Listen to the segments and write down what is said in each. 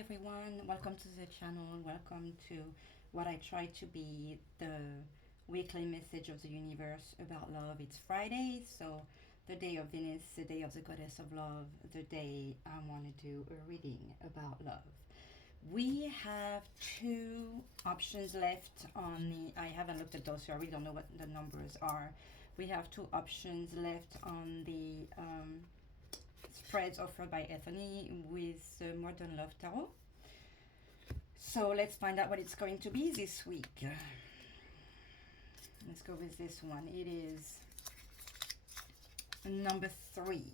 everyone, welcome to the channel. Welcome to what I try to be the weekly message of the universe about love. It's Friday, so the day of Venus, the day of the goddess of love, the day I want to do a reading about love. We have two options left on the, I haven't looked at those, so I really don't know what the numbers are. We have two options left on the spreads offered by Ethony with the Modern Love Tarot. So let's find out what it's going to be this week. Let's go with this one. It is number 3.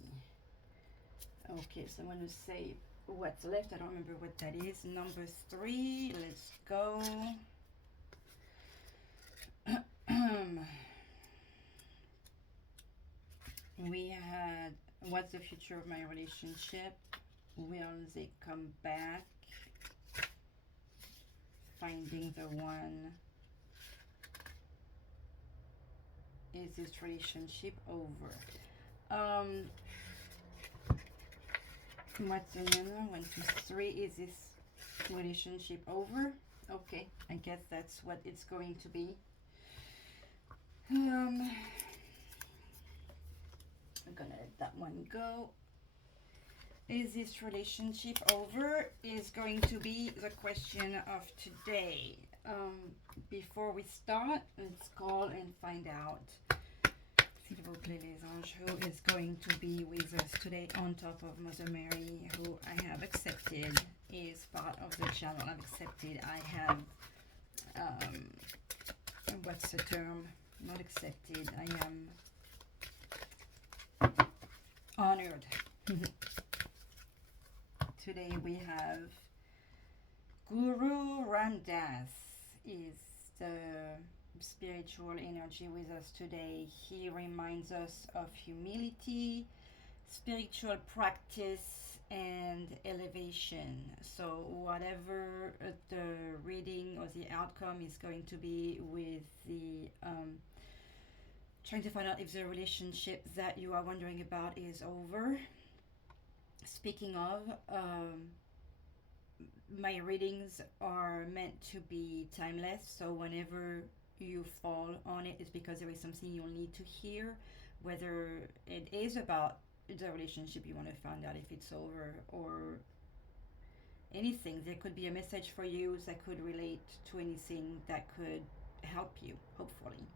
Okay, so I'm going to say what's left. I don't remember what that is. Number 3. Let's go. We had, what's the future of my relationship? Will they come back? Finding the one. Is this relationship over? What's the number? 1, 2, 3. Is this relationship over? Okay, I guess that's what it's going to be. I'm gonna let that one go. Is this relationship over? Is going to be the question of today. Before we start, let's call and find out. S'il vous plaît, les anges, who is going to be with us today on top of Mother Mary, who I have accepted is part of the channel. I've accepted. I have, what's the term? Not accepted. I am honored. Today we have Guru Ramdas is the spiritual energy with us today. He reminds us of humility, spiritual practice, and elevation. So whatever the reading or the outcome is going to be with the trying to find out if the relationship that you are wondering about is over. Speaking of, my readings are meant to be timeless, so whenever you fall on it, it's because there is something you'll need to hear, whether it is about the relationship you want to find out if it's over or anything. There could be a message for you that could relate to anything that could help you, hopefully.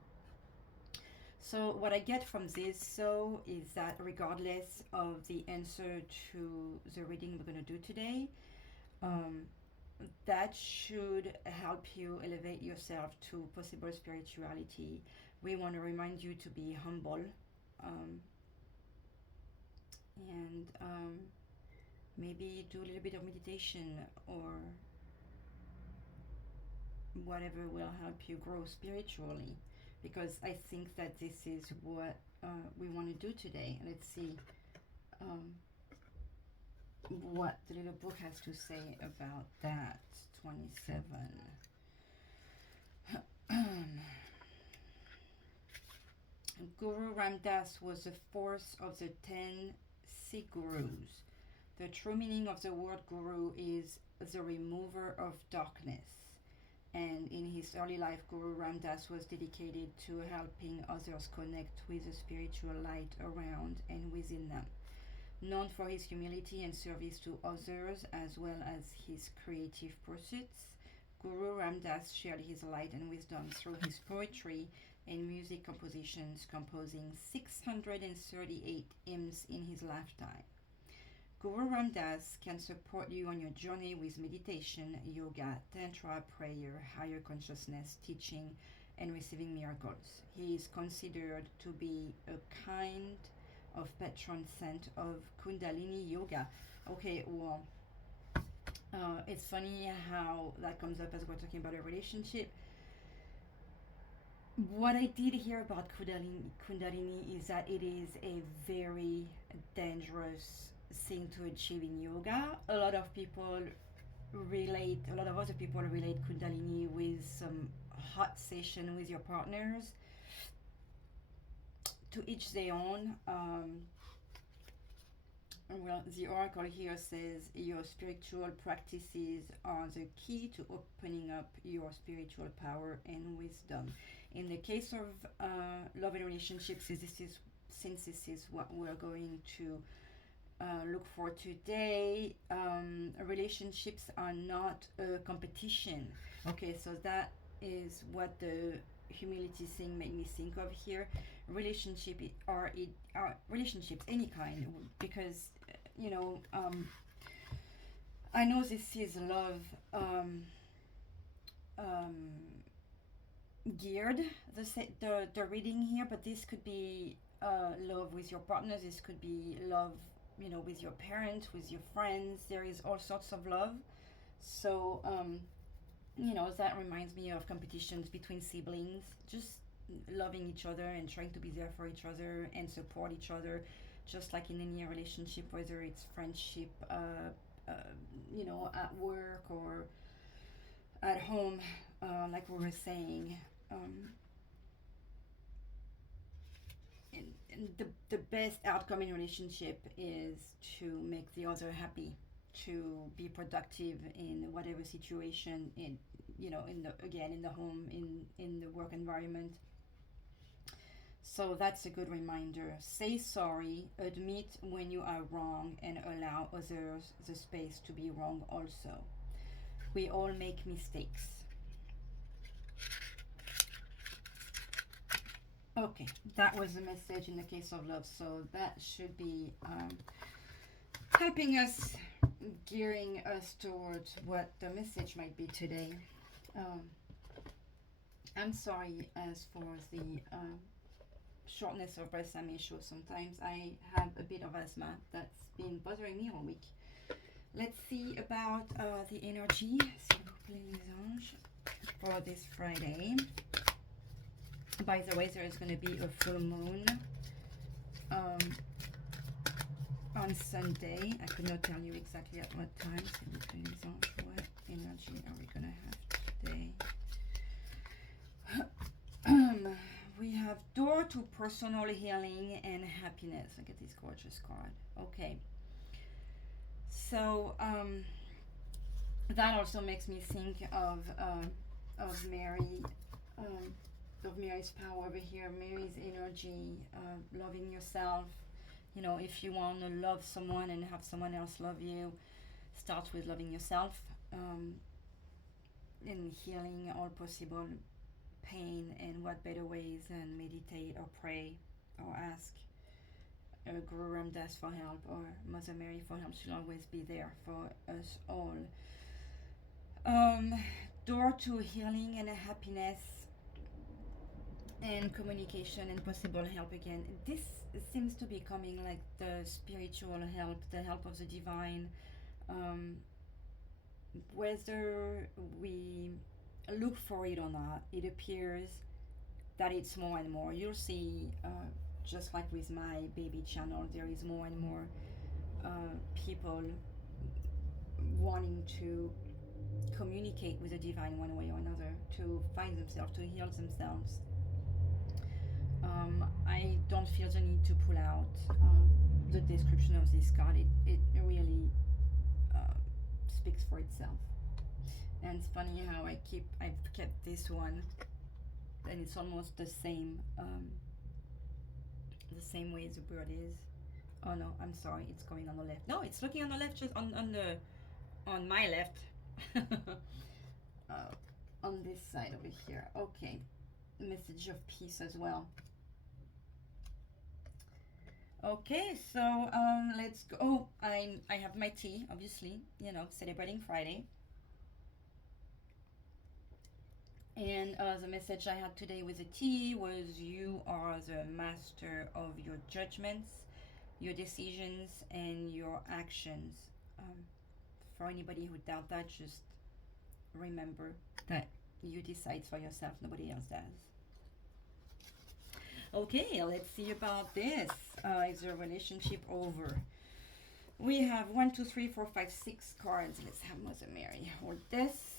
So what I get from this is that regardless of the answer to the reading we're going to do today, that should help you elevate yourself to possible spirituality. We want to remind you to be humble, and maybe do a little bit of meditation or whatever will help you grow spiritually, because I think that this is what we want to do today. Let's see what the little book has to say about that. 27. Guru Ramdas was the fourth of the 10 Sikh gurus. The true meaning of the word guru is the remover of darkness. And in his early life, Guru Ramdas was dedicated to helping others connect with the spiritual light around and within them. Known for his humility and service to others, as well as his creative pursuits, Guru Ramdas shared his light and wisdom through his poetry and music compositions, composing 638 hymns in his lifetime. Guru Ramdas can support you on your journey with meditation, yoga, tantra, prayer, higher consciousness, teaching, and receiving miracles. He is considered to be a kind of patron saint of Kundalini yoga. Okay, well, it's funny how that comes up as we're talking about a relationship. What I did hear about Kundalini is that it is a very dangerous thing to achieve in yoga. A lot of other people relate Kundalini with some hot session with your partners. To each their own. Well, the oracle here says your spiritual practices are the key to opening up your spiritual power and wisdom. In the case of love and relationships, since this is what we're going to look for today, relationships are not a competition. Okay, so that is what the humility thing made me think of here. Are relationships any kind, because I know this is love um, geared, the reading here, but this could be love with your partner. This could be love, with your parents, with your friends. There is all sorts of love. So that reminds me of competitions between siblings, just loving each other and trying to be there for each other and support each other, just like in any relationship, whether it's friendship, at work or at home, like we were saying. And the best outcome in relationship is to make the other happy, to be productive in whatever situation, in the home, in the work environment. So that's a good reminder. Say sorry, admit when you are wrong, and allow others the space to be wrong also. We all make mistakes. Okay, that was the message in the case of love. So that should be helping us, gearing us towards what the message might be today. I'm sorry as for the shortness of breath I may show sometimes. I have a bit of asthma that's been bothering me all week. Let's see about the energy, s'il vous plaît, les anges, for this Friday. By the way, there is going to be a full moon on Sunday. I could not tell you exactly at what time. S'il vous plaît, les anges, what energy are we going to have today? We have door to personal healing and happiness. Look at this gorgeous card. Okay. So that also makes me think of Mary, of Mary's power over here. Mary's energy, loving yourself. If you want to love someone and have someone else love you, start with loving yourself, and healing all possible pain. And what better ways than meditate or pray or ask Guru Ramdas for help, or Mother Mary for help. She'll always be there for us all. Door to healing and happiness and communication and possible help again. This seems to be coming like the spiritual help, the help of the divine. Whether we look for it or not, it appears that it's more and more. You'll see, just like with my baby channel, there is more and more people wanting to communicate with the divine one way or another, to find themselves, to heal themselves. I don't feel the need to pull out the description of this card. It really speaks for itself. And it's funny how I've kept this one, and it's almost the same way the bird is. Oh no, I'm sorry, it's going on the left. No, it's looking on the left, just on my left. On this side over here. Okay, message of peace as well. Okay, so let's go. Oh, I have my tea, obviously, celebrating Friday. And the message I had today with the tea was, you are the master of your judgments, your decisions, and your actions. For anybody who doubt that, just remember that you decide for yourself, nobody else does. Okay, let's see about this. Is the relationship over? We have 1, 2, 3, 4, 5, 6 cards. Let's have Mother Mary hold this.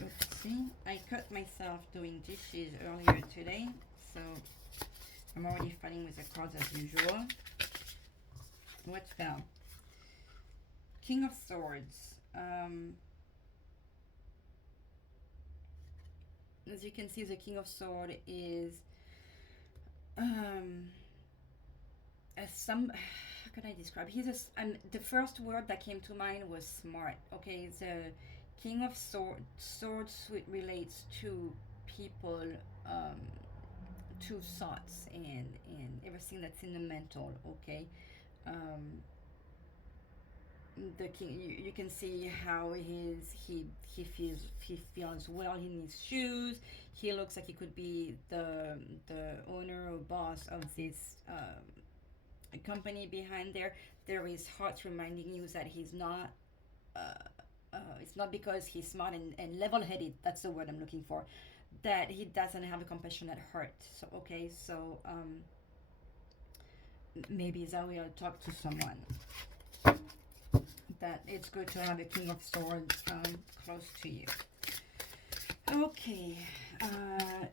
Let's see, I cut myself doing dishes earlier today, so I'm already fighting with the cards as usual. What fell? King of Swords. As you can see, the King of Swords is some, how can I describe? The first word that came to mind was smart. Okay, the King of Swords relates to people, to thoughts and everything that's in the mental. Okay, the king. You can see how he feels well in his shoes. He looks like he could be the owner or boss of this company behind there. There is hearts reminding you that he's not. It's not because he's smart and level-headed. That's the word I'm looking for. That he doesn't have a compassionate heart. So okay, so maybe that will talk to someone. That it's good to have a King of Swords close to you. Okay,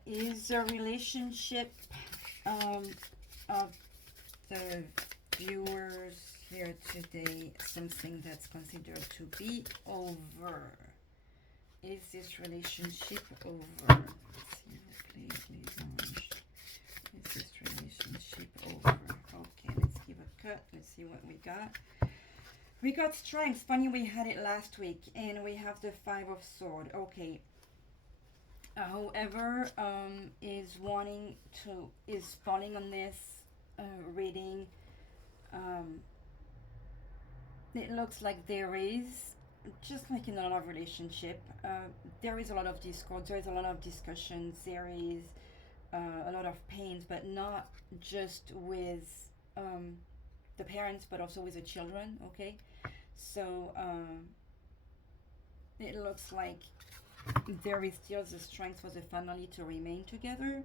is the relationship of the viewers here today something that's considered to be over? Is this relationship over? Let's see, is this relationship over? Okay, let's give a cut. Let's see what we got. We got strength. Funny, we had it last week, and we have the Five of Swords. Okay. Whoever is falling on this reading, it looks like there is, just like in a lot of relationship, there is a lot of discord, there is a lot of discussions, there is a lot of pains, but not just with the parents, but also with the children. Okay, so it looks like there is still the strength for the family to remain together.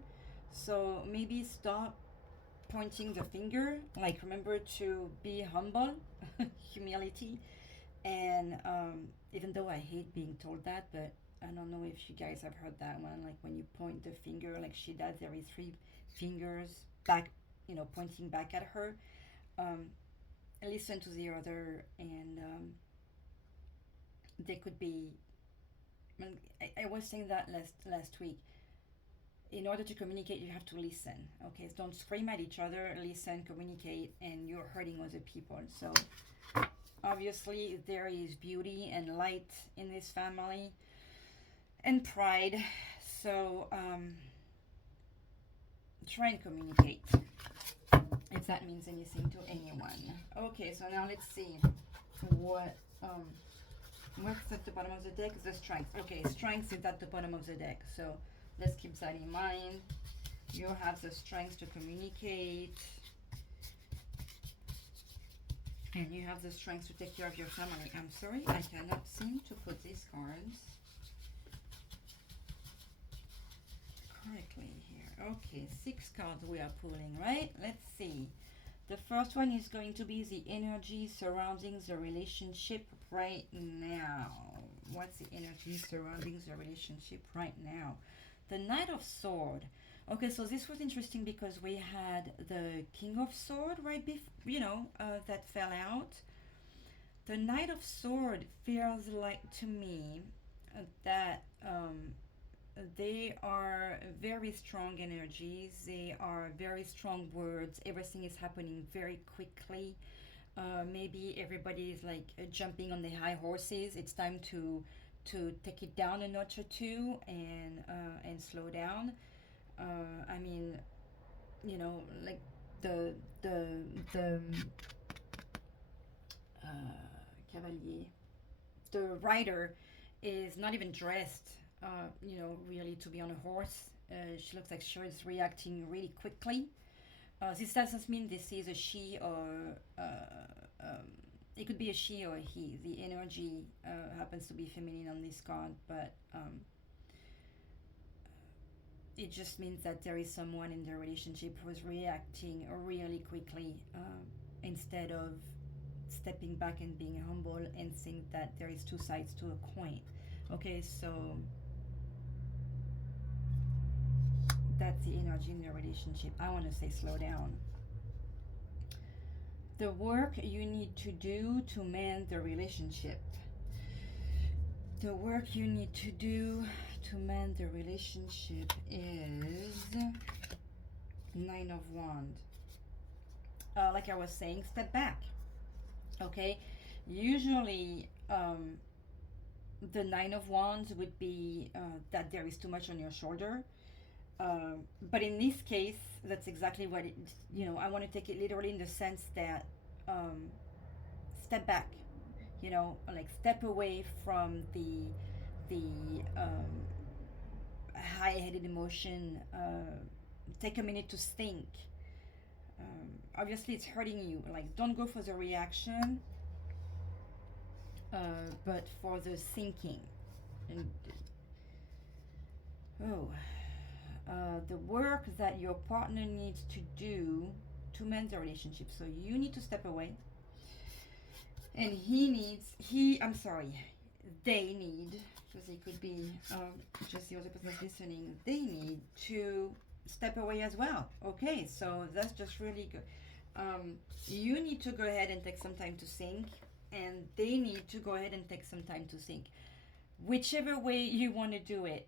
So maybe stop pointing the finger, like remember to be humble, humility, and even though I hate being told that, but I don't know if you guys have heard that one, like when you point the finger like she does, there is three fingers back, pointing back at her. Listen to the other, and they could be, I was saying that last week. In order to communicate, you have to listen. Okay, so don't scream at each other. Listen, communicate, and you're hurting other people. So obviously there is beauty and light in this family, and pride. So try and communicate if that means anything to anyone. Okay, so now let's see what's at the bottom of the deck. The strength. Okay, strength is at the bottom of the deck, so let's keep that in mind. You have the strength to communicate, and you have the strength to take care of your family. I'm sorry, I cannot seem to put these cards correctly here. Okay, 6 cards we are pulling, right? Let's see. The first one is going to be the energy surrounding the relationship right now. What's the energy surrounding the relationship right now? The Knight of Sword. Okay, so this was interesting because we had the King of Sword right before, that fell out. The Knight of Sword feels like to me that they are very strong energies. They are very strong words. Everything is happening very quickly. Maybe everybody is like jumping on the high horses. It's time to take it down a notch or two and slow down. I mean, like the cavalier, the rider is not even dressed, really to be on a horse. She looks like she is reacting really quickly. This doesn't mean this is a she or it could be a she or a he. The energy happens to be feminine on this card, but it just means that there is someone in the relationship who is reacting really quickly instead of stepping back and being humble and think that there is two sides to a coin. Okay, so That's the energy in the relationship. I want to say slow down. The work you need to do to mend the relationship. The work you need to do to mend the relationship is Nine of Wands. Like I was saying, step back. Okay, usually the Nine of Wands would be that there is too much on your shoulder. But in this case, that's exactly what it, I want to take it literally in the sense that step back, like step away from the high-headed emotion. Take a minute to think. Obviously, it's hurting you. Like, don't go for the reaction, but for the thinking. And the work that your partner needs to do to mend the relationship. So you need to step away, and they need, because it could be just the other person listening, they need to step away as well. Okay, so that's just really good. You need to go ahead and take some time to think, and they need to go ahead and take some time to think. Whichever way you want to do it.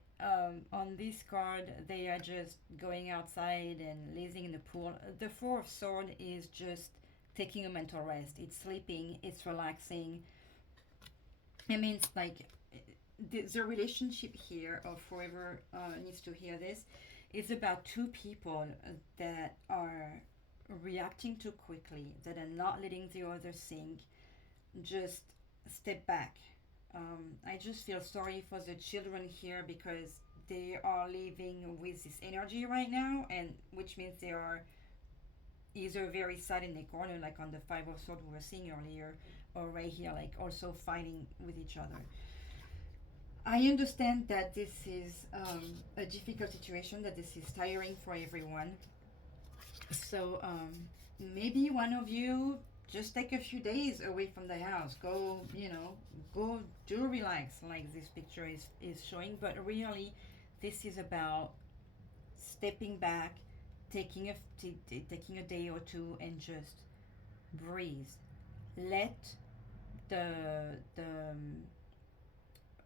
On this card, they are just going outside and lazing in the pool. The Four of Swords is just taking a mental rest. It's sleeping, it's relaxing. I mean, it's like the relationship here, or whoever needs to hear this, is about two people that are reacting too quickly, that are not letting the other think. Just step back. I just feel sorry for the children here because they are living with this energy right now, and which means they are either very sad in the corner, like on the Five of Swords we were seeing earlier, or right here, like also fighting with each other. I understand that this is a difficult situation, that this is tiring for everyone. So maybe one of you just take a few days away from the house. Go, go do relax, like this picture is showing. But really, this is about stepping back, taking a day or two, and just breathe. Let the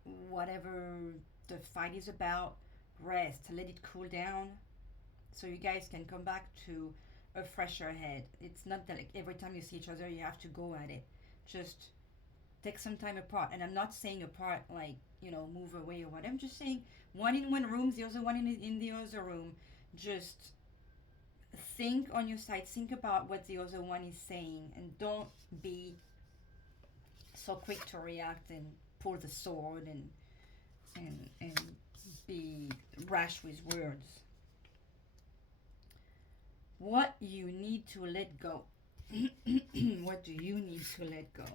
whatever the fight is about rest. Let it cool down, so you guys can come back to a fresher head. It's not that like every time you see each other you have to go at it. Just take some time apart. And I'm not saying apart like, move away or what. I'm just saying one in one room, the other one in the other room. Just think on your side. Think about what the other one is saying, and don't be so quick to react and pull the sword and be rash with words. What you need to let go. What do you need to let go?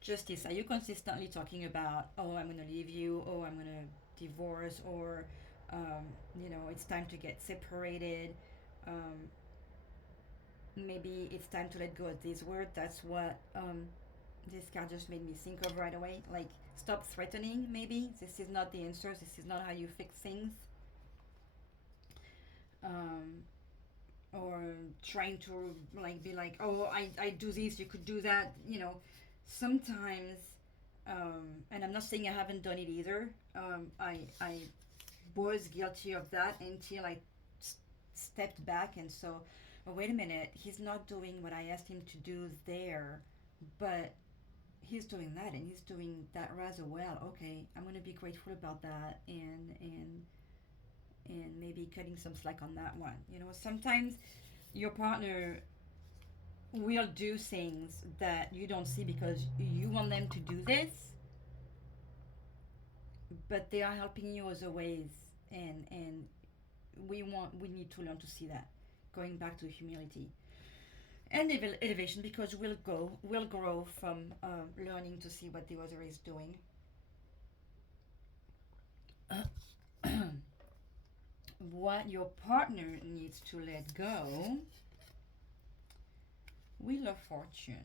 Justice, are you consistently talking about, oh, I'm going to leave you, oh, I'm going to divorce, or, it's time to get separated. Maybe it's time to let go of this word. That's what this card just made me think of right away. Like, stop threatening, maybe. This is not the answer. This is not how you fix things. Or trying to be like, oh, I do this, you could do that. Sometimes, and I'm not saying I haven't done it either. I was guilty of that until I stepped back and saw, oh, wait a minute, he's not doing what I asked him to do there, but he's doing that, and he's doing that rather well. Okay, I'm going to be grateful about that, and maybe cutting some slack on that one. Sometimes your partner will do things that you don't see because you want them to do this, but they are helping you other ways, and we need to learn to see that. Going back to humility and elevation, because we'll grow from learning to see what the other is doing. What your partner needs to let go. Wheel of Fortune.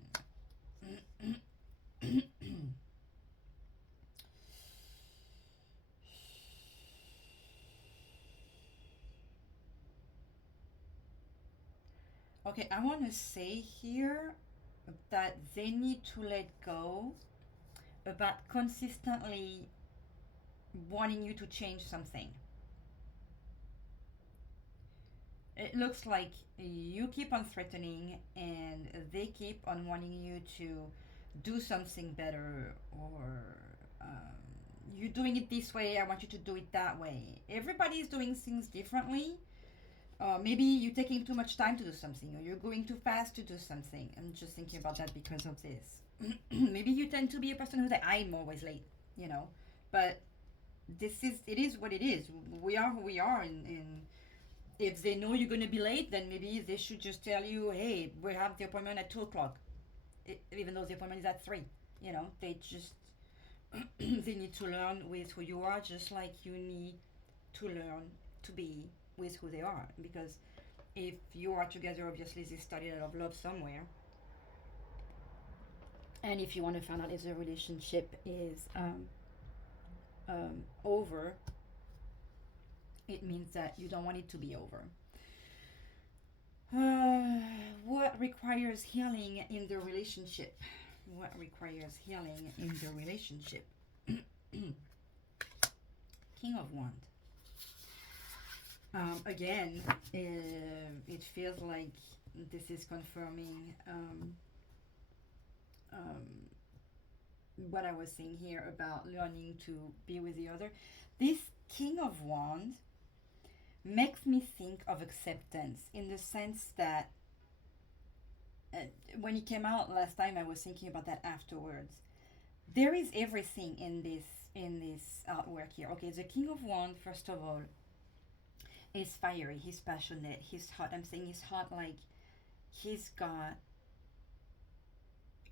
Okay, I want to say here that they need to let go about consistently wanting you to change something. It looks like you keep on threatening and they keep on wanting you to do something better, or um, you're doing it this way, I want you to do it that way. Everybody is doing things differently. Maybe you're taking too much time to do something, or you're going too fast to do something. I'm just thinking about that because of this. Maybe you tend to be a person who's like, I'm always late, you know. But it is what it is. We are who we are, and if they know you're going to be late, then maybe they should just tell you, hey, we have the appointment at 2 o'clock, even though the appointment is at 3. You know, they just they need to learn with who you are, just like you need to learn to be with who they are. Because if you are together, obviously they started out of love somewhere. And if you want to find out if the relationship is over, it means that you don't want it to be over. What requires healing in the relationship? What requires healing in the relationship? King of Wands. Again, it feels like this is confirming what I was saying here about learning to be with the other. This King of Wands makes me think of acceptance, in the sense that when it came out last time, I was thinking about that afterwards. There is everything in this artwork here. Okay, the King of Wands, first of all, is fiery. He's passionate. He's hot. I'm saying he's hot, like he's got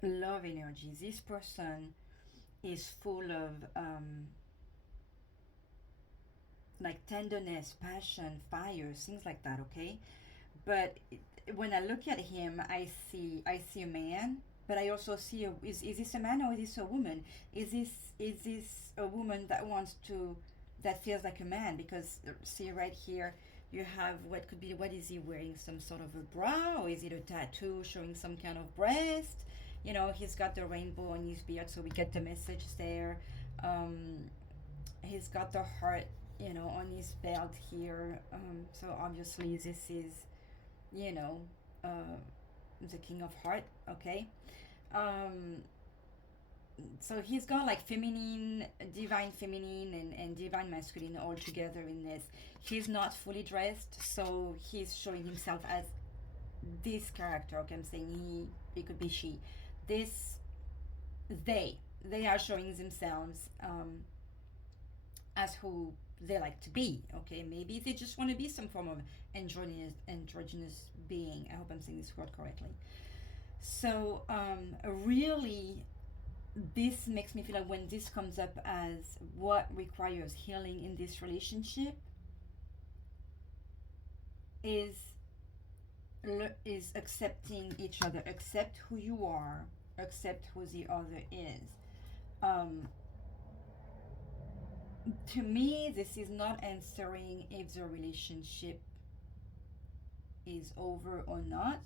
love energy. This person is full of like tenderness, passion, fire, things like that. Okay, but when I look at him, I see a man, but I also see is this a man or is this a woman? Is this a woman that wants to, that feels like a man? Because see right here, you have what could be, what is he wearing? Some sort of a bra, or is it a tattoo showing some kind of breast? You know, he's got the rainbow on his beard, so we get the message there. He's got the heart, you know, on his belt here. So obviously this is, you know, the King of Heart. Okay. Um, so he's got like feminine, divine feminine, and divine masculine all together in this. He's not fully dressed, so he's showing himself as this character. Okay, I'm saying he could be she. This, they are showing themselves as who they like to be. Okay, maybe they just want to be some form of androgynous being. I hope I'm saying this word correctly. So really, this makes me feel like when this comes up as what requires healing in this relationship is accepting each other. Accept who you are, accept who the other is. um, to me, this is not answering if the relationship is over or not.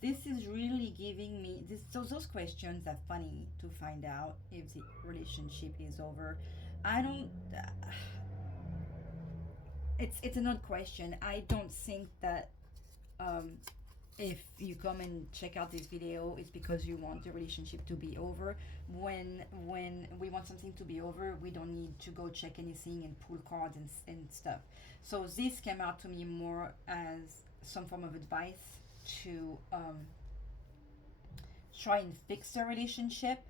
This is really giving me this. So those questions are funny to find out if the relationship is over. I don't. It's an odd question. I don't think that um, if you come and check out this video, it's because you want the relationship to be over. When we want something to be over, we don't need to go check anything and pull cards and stuff. So this came out to me more as some form of advice to try and fix the relationship.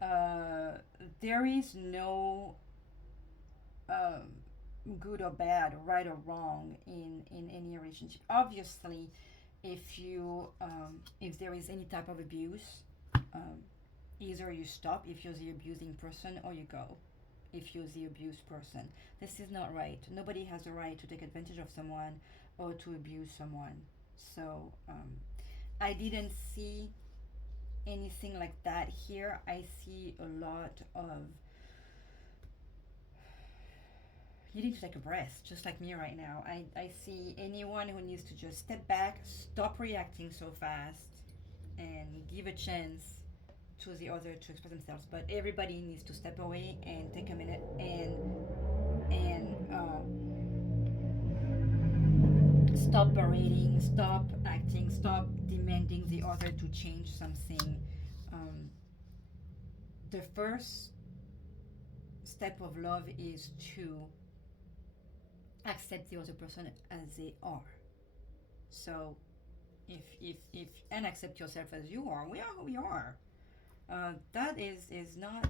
There is no good or bad, right or wrong in any relationship. Obviously, if there is any type of abuse, um, either you stop if you're the abusing person, or you go if you're the abused person. This is not right. Nobody has the right to take advantage of someone or to abuse someone. So I didn't see anything like that here. I see a lot of you need to take a breath, just like me right now. I see anyone who needs to just step back, stop reacting so fast, and give a chance to the other to express themselves. But everybody needs to step away and take a minute and stop berating, stop acting, stop demanding the other to change something. Um, the first step of love is to accept the other person as they are. So if and accept yourself as you are. We are who we are. That is not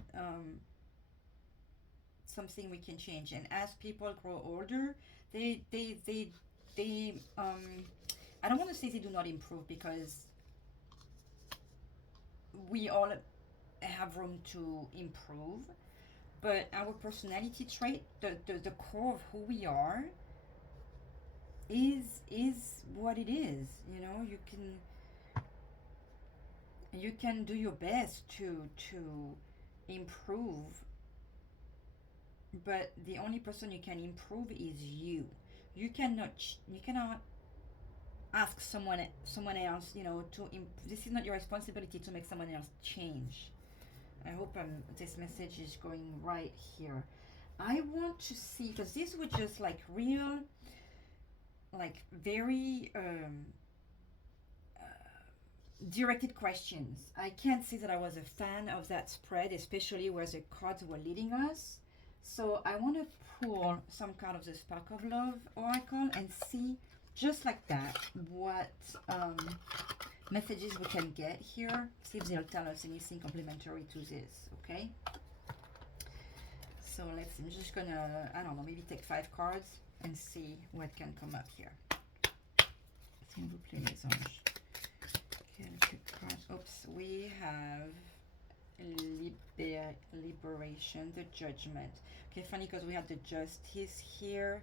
something we can change. And as people grow older, they I don't want to say they do not improve, because we all have room to improve. But our personality trait, the core of who we are, is what it is. You know, you can do your best to improve, but the only person you can improve is you. You cannot ask someone else, to this is not your responsibility to make someone else change. I hope this message is going right here. I want to see, because these were just like real, like very directed questions. I can't say that I was a fan of that spread, especially where the cards were leading us. So I want to pull some card of the Spark of Love Oracle and see, just like that, what messages we can get here. See if they'll tell us anything complementary to this, okay? So I'm just gonna, I don't know, maybe take 5 cards and see what can come up here. S'il vous plaît, les anges. Quelques cards. Oops, we have liberation, the judgment. Okay, funny because we have the justice here.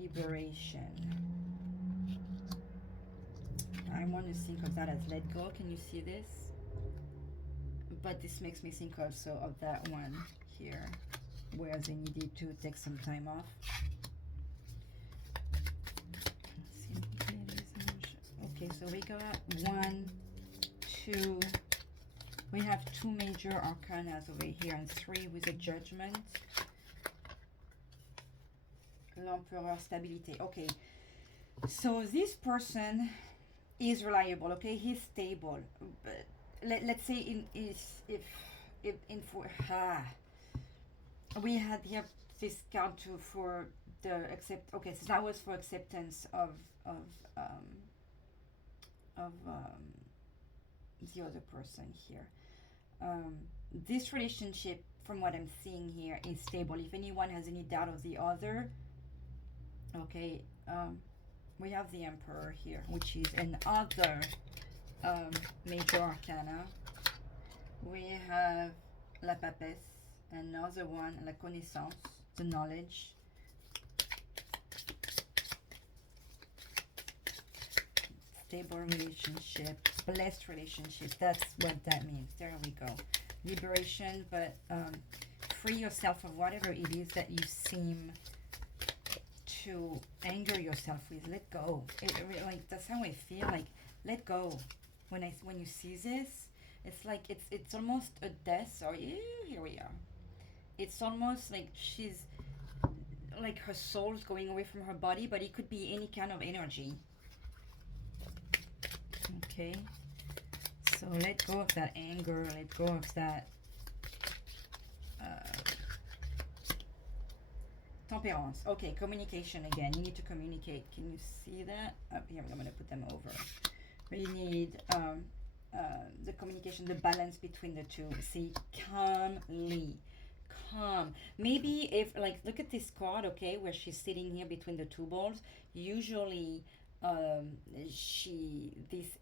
Liberation. I want to think of that as let go. Can you see this? But this makes me think also of that one here, where they needed to take some time off. Okay, so we got 1, 2. We have 2 major arcanas over here and 3 with a judgment. L'Empereur, stabilité. Okay, so this person is reliable. Okay, he's stable. But let's say we had here this card too for the accept. Okay, so that was for acceptance of the other person here. This relationship, from what I'm seeing here, is stable. If anyone has any doubt of the other, okay, we have the Emperor here, which is another major arcana. We have La Papesse, another one, La Connaissance, the knowledge. Stable relationship, blessed relationship. That's what that means. There we go. Liberation, but free yourself of whatever it is that you seem to anger yourself with. Let go. Like, that's how I feel. Like, let go. When you see this, it's like it's almost a death. Or here we are. It's almost like she's like her soul's going away from her body, but it could be any kind of energy. Okay, so let go of that anger, let go of that temperance. Okay, communication again. You need to communicate. Can you see that? Up here, I'm going to put them over. We need the communication, the balance between the two. See, calmly. Calm. Maybe if, like, look at this card, okay, where she's sitting here between the 2 balls. Usually this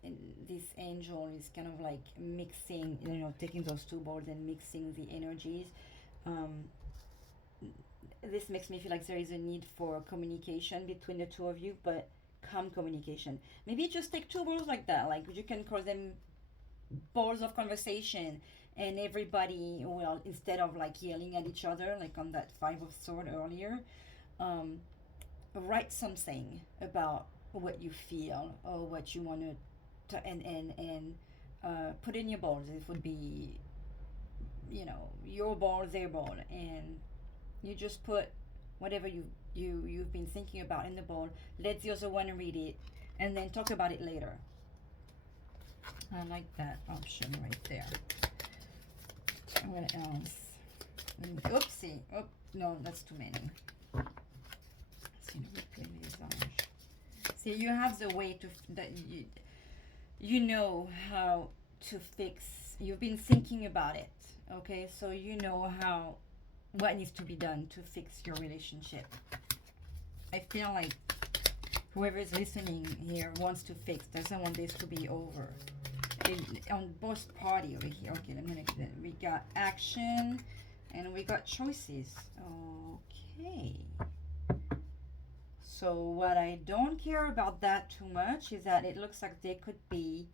angel is kind of like mixing, taking those 2 balls and mixing the energies. This makes me feel like there is a need for communication between the 2 of you, but calm communication. Maybe just take 2 balls like that, like you can call them balls of conversation, and everybody will, instead of like yelling at each other like on that Five of Swords earlier, write something about what you feel or what you want to and put in your balls. It would be, you know, your ball, their ball, and you just put whatever you've been thinking about in the ball. Let the other one read it, and then talk about it later. I like that option right there. What else? Oopsie. Oh no, that's too many. See, you have the way to that you know how to fix. You've been thinking about it, okay? So you know what needs to be done to fix your relationship. I feel like whoever is listening here wants to fix, doesn't want this to be over. On both party over here. Okay, we got action and we got choices. Okay. So what I don't care about that too much is that it looks like they could be,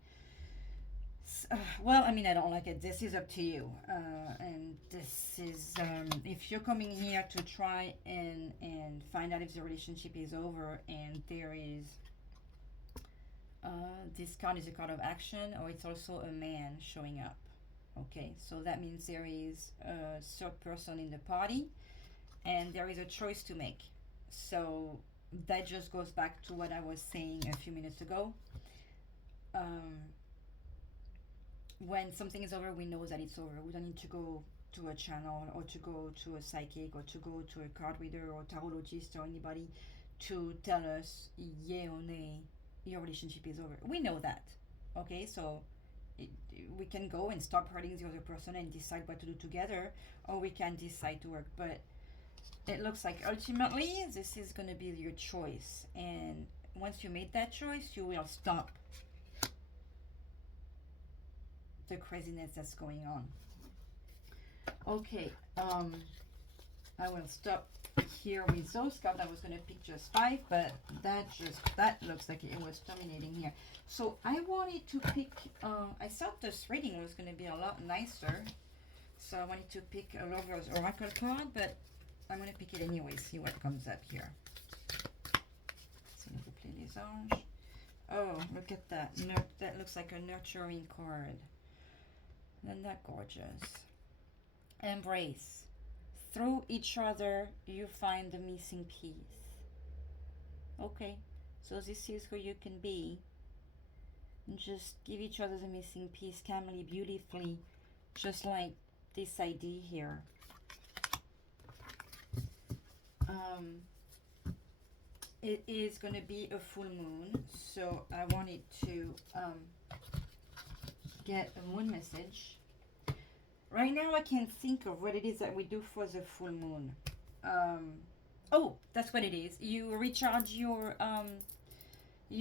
well, I mean, I don't like it. This is up to you. And this is, if you're coming here to try and find out if the relationship is over, and there is, this card is a card of action, or it's also a man showing up. Okay, so that means there is a third person in the party, and there is a choice to make. So that just goes back to what I was saying a few minutes ago. When something is over, we know that it's over. We don't need to go to a channel or to go to a psychic or to go to a card reader or tarologist or anybody to tell us, yay or nay, your relationship is over. We know that. Okay, so we can go and stop hurting the other person and decide what to do together, or we can decide to work. But it looks like ultimately this is going to be your choice, and once you made that choice, you will stop the craziness that's going on. Okay, I will stop here with those cards. I was going to pick just 5, but that looks like it was terminating here. So I wanted to pick, I thought this reading was going to be a lot nicer, so I wanted to pick a Lover's Oracle card, but I'm going to pick it anyway, see what comes up here. Oh, look at that. That looks like a nurturing card. Isn't that gorgeous? Embrace. Through each other, you find the missing piece. Okay, so this is who you can be. And just give each other the missing piece calmly, beautifully, just like this idea here. It is going to be a full moon, so I wanted to get a moon message. Right now I can't think of what it is that we do for the full moon. Oh, that's what it is. You recharge your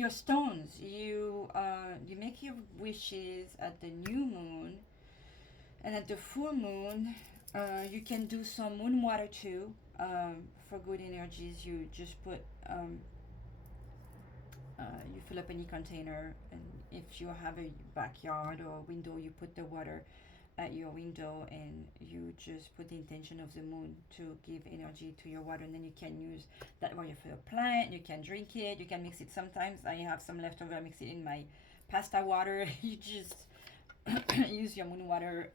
stones. You make your wishes at the new moon, and at the full moon you can do some moon water too. For good energies, you just put you fill up any container, and if you have a backyard or window, you put the water at your window, and you just put the intention of the moon to give energy to your water, and then you can use that water for your plant. You can drink it, you can mix it. Sometimes I have some leftover, I mix it in my pasta water. You just use your moon water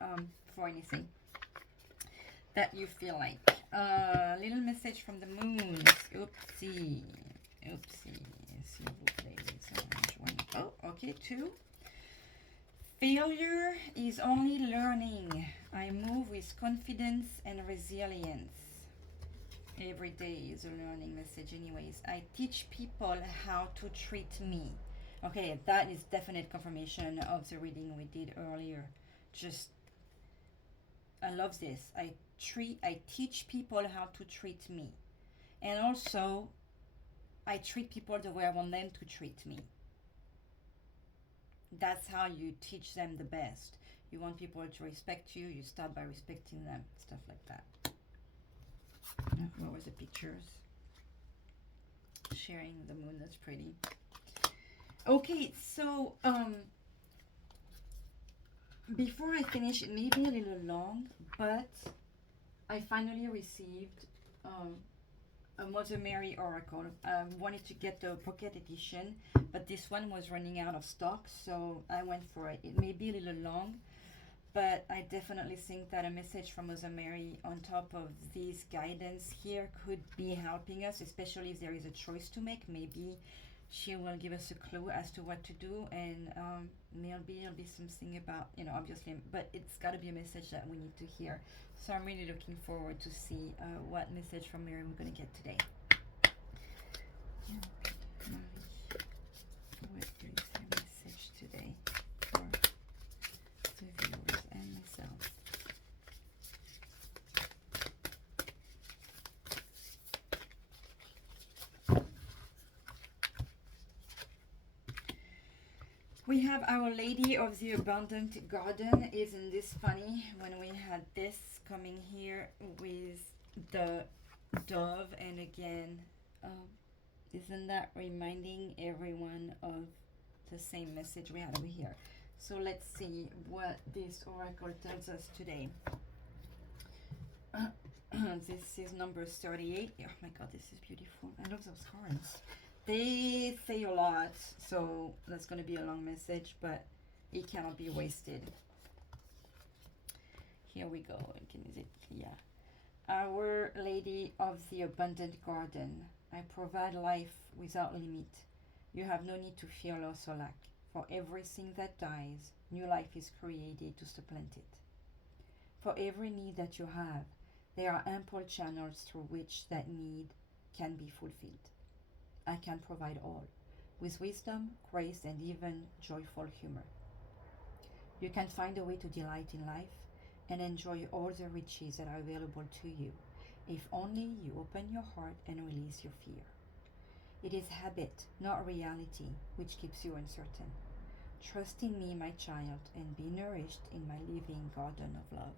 for anything that you feel like. Little message from the moon. Oopsie. Oh, okay, 2. Failure is only learning. I move with confidence and resilience. Every day is a learning message anyways. I teach people how to treat me. Okay, that is definite confirmation of the reading we did earlier. I love this. I teach people how to treat me. And also, I treat people the way I want them to treat me. That's how you teach them the best. You want people to respect you, you start by respecting them. Stuff like that. What was the pictures? Sharing the moon, that's pretty. Okay, so before I finish, it may be a little long, but I finally received a Mother Mary Oracle. I wanted to get the pocket edition, but this one was running out of stock, so I went for it. It may be a little long, but I definitely think that a message from Mother Mary on top of these guidance here could be helping us, especially if there is a choice to make. Maybe she will give us a clue as to what to do, and maybe it'll be something about, obviously, but it's got to be a message that we need to hear. So I'm really looking forward to see what message from Mary we're going to get today. What is her message today for the viewers and myself? We have Our Lady of the Abundant Garden. Isn't this funny when we had this coming here with the dove, and again, isn't that reminding everyone of the same message we had over here? So let's see what this oracle tells us today. This is number 38. Oh my god, this is beautiful. I love those cards. They say a lot, so that's going to be a long message, but it cannot be wasted. Here we go. Is it clear? Our Lady of the Abundant Garden. I provide life without limit. You have no need to fear loss or lack. For everything that dies, new life is created to supplant it. For every need that you have, there are ample channels through which that need can be fulfilled. I can provide all, with wisdom, grace, and even joyful humor. You can find a way to delight in life and enjoy all the riches that are available to you, if only you open your heart and release your fear. It is habit, not reality, which keeps you uncertain. Trust in me, my child, and be nourished in my living garden of love.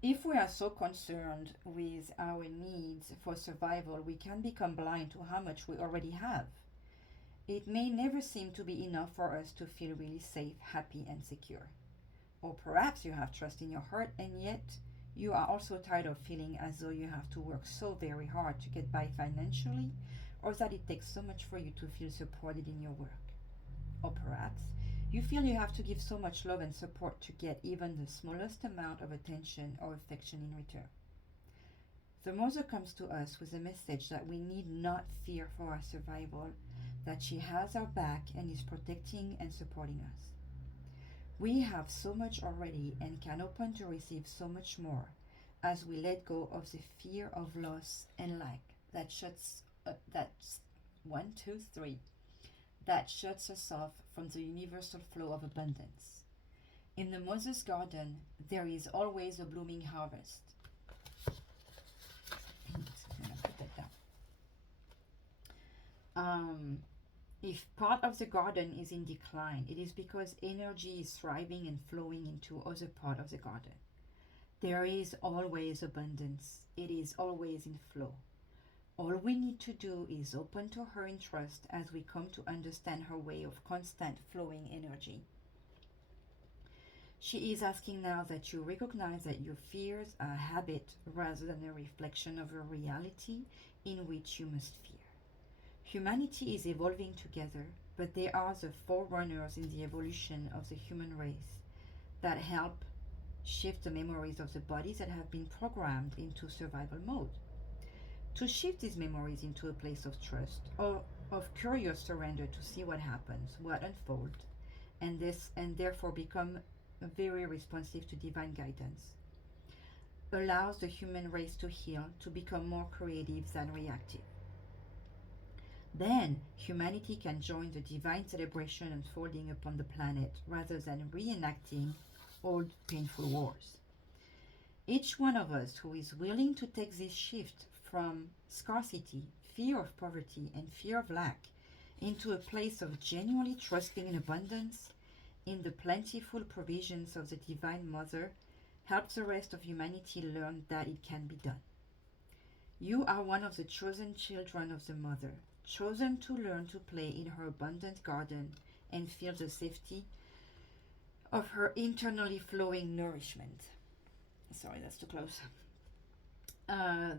If we are so concerned with our needs for survival, we can become blind to how much we already have. It may never seem to be enough for us to feel really safe, happy, and secure. Or perhaps you have trust in your heart, and yet you are also tired of feeling as though you have to work so very hard to get by financially, or that it takes so much for you to feel supported in your work. Or perhaps you feel you have to give so much love and support to get even the smallest amount of attention or affection in return. The Mother comes to us with a message that we need not fear for our survival, that she has our back and is protecting and supporting us. We have so much already and can open to receive so much more as we let go of the fear of loss and lack that shuts us off from the universal flow of abundance. In the Mother's garden, there is always a blooming harvest. If part of the garden is in decline, it is because energy is thriving and flowing into other part of the garden. There is always abundance. It is always in flow. All we need to do is open to her in trust as we come to understand her way of constant flowing energy. She is asking now that you recognize that your fears are a habit rather than a reflection of a reality in which you must fear. Humanity is evolving together, but they are the forerunners in the evolution of the human race that help shift the memories of the bodies that have been programmed into survival mode. To shift these memories into a place of trust or of curious surrender to see what happens, what unfolds, and therefore become very responsive to divine guidance, allows the human race to heal, to become more creative than reactive. Then humanity can join the divine celebration unfolding upon the planet rather than reenacting old painful wars. Each one of us who is willing to take this shift from scarcity, fear of poverty, and fear of lack into a place of genuinely trusting in abundance, in the plentiful provisions of the Divine Mother, helps the rest of humanity learn that it can be done. You are one of the chosen children of the Mother, chosen to learn to play in her abundant garden and feel the safety of her internally flowing nourishment. Sorry, that's too close.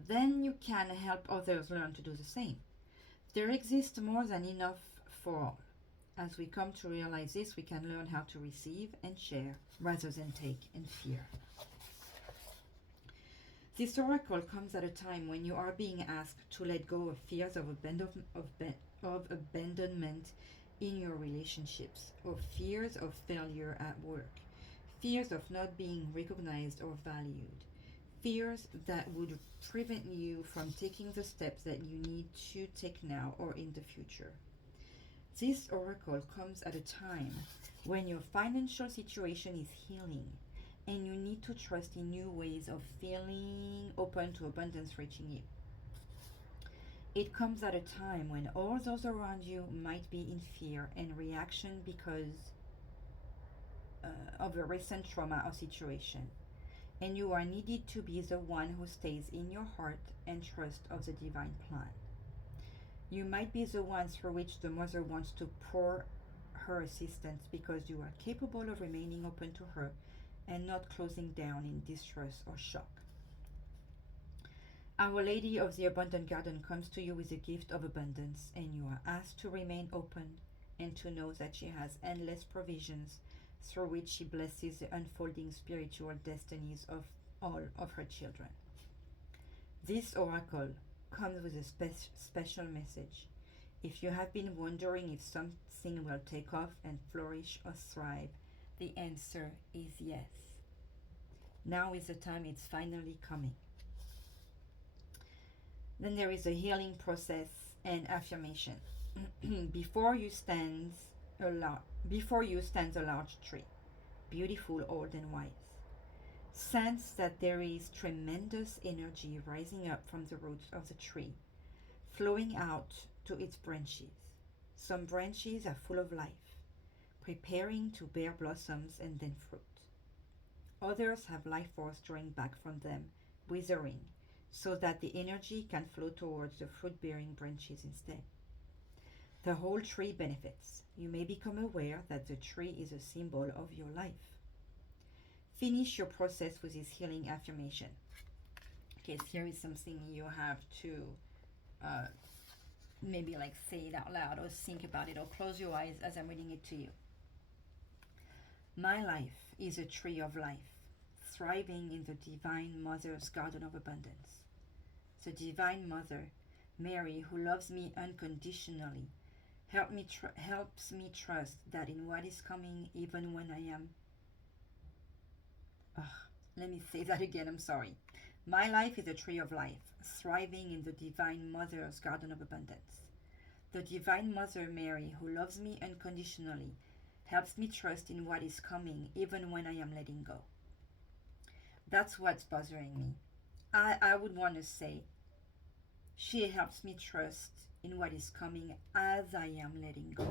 Then you can help others learn to do the same. There exists more than enough for all. As we come to realize this, we can learn how to receive and share rather than take and fear. This oracle comes at a time when you are being asked to let go of fears of abandonment in your relationships, or fears of failure at work, fears of not being recognized or valued, fears that would prevent you from taking the steps that you need to take now or in the future. This oracle comes at a time when your financial situation is healing and you need to trust in new ways of feeling open to abundance reaching you. It comes at a time when all those around you might be in fear and reaction because of a recent trauma or situation, and you are needed to be the one who stays in your heart and trust of the divine plan. You might be the one through which the mother wants to pour her assistance because you are capable of remaining open to her and not closing down in distress or shock. Our Lady of the Abundant Garden comes to you with a gift of abundance, and you are asked to remain open and to know that she has endless provisions through which she blesses the unfolding spiritual destinies of all of her children. This oracle comes with a special message. If you have been wondering if something will take off and flourish or thrive, the answer is yes. Now is the time, it's finally coming. Then there is a healing process and affirmation. Before you stands a large tree, beautiful, old, and wise. Sense that there is tremendous energy rising up from the roots of the tree, flowing out to its branches. Some branches are full of life, preparing to bear blossoms and then fruit. Others have life force drawing back from them, withering, so that the energy can flow towards the fruit-bearing branches instead. The whole tree benefits. You may become aware that the tree is a symbol of your life. Finish your process with this healing affirmation. Okay, so here is something you have to maybe like say it out loud or think about it or close your eyes as I'm reading it to you. My life is a tree of life, thriving in the Divine Mother's garden of abundance. The Divine Mother, Mary, who loves me unconditionally, helps me trust that in what is coming, even when I am... let me say that again, I'm sorry. My life is a tree of life, thriving in the Divine Mother's garden of abundance. The Divine Mother, Mary, who loves me unconditionally, helps me trust in what is coming, even when I am letting go. That's what's bothering me. I would want to say, she helps me trust in what is coming as I am letting go.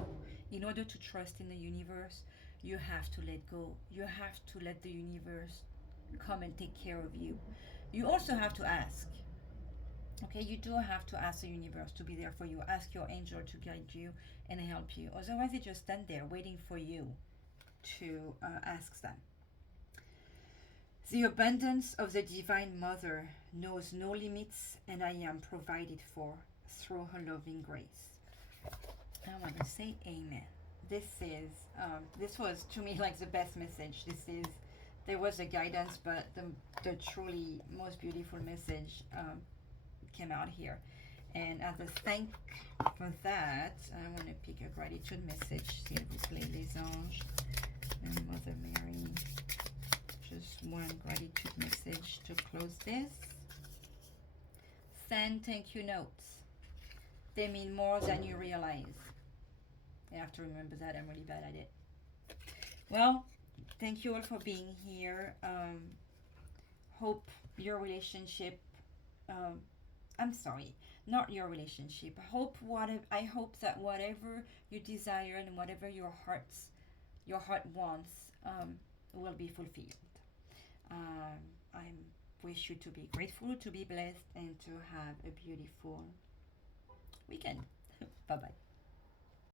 In order to trust in the universe, you have to let go. You have to let the universe come and take care of you. You also have to ask. Okay, you do have to ask the universe to be there for you. Ask your angel to guide you and help you. Otherwise, they just stand there waiting for you to ask them. The abundance of the Divine Mother knows no limits, and I am provided for through her loving grace. I want to say amen. This was to me like the best message. There was a guidance, but the truly most beautiful message came out here. And as a thank for that, I want to pick a gratitude message. S'il vous plaît, les anges and Mother Mary. Just one gratitude message to close this. Send thank you notes. They mean more than you realize. I have to remember that. I'm really bad at it. Well, thank you all for being here. Hope your relationship, I'm sorry, not your relationship. I hope that whatever you desire and whatever your heart wants will be fulfilled. I wish you to be grateful, to be blessed, and to have a beautiful weekend. Bye-bye.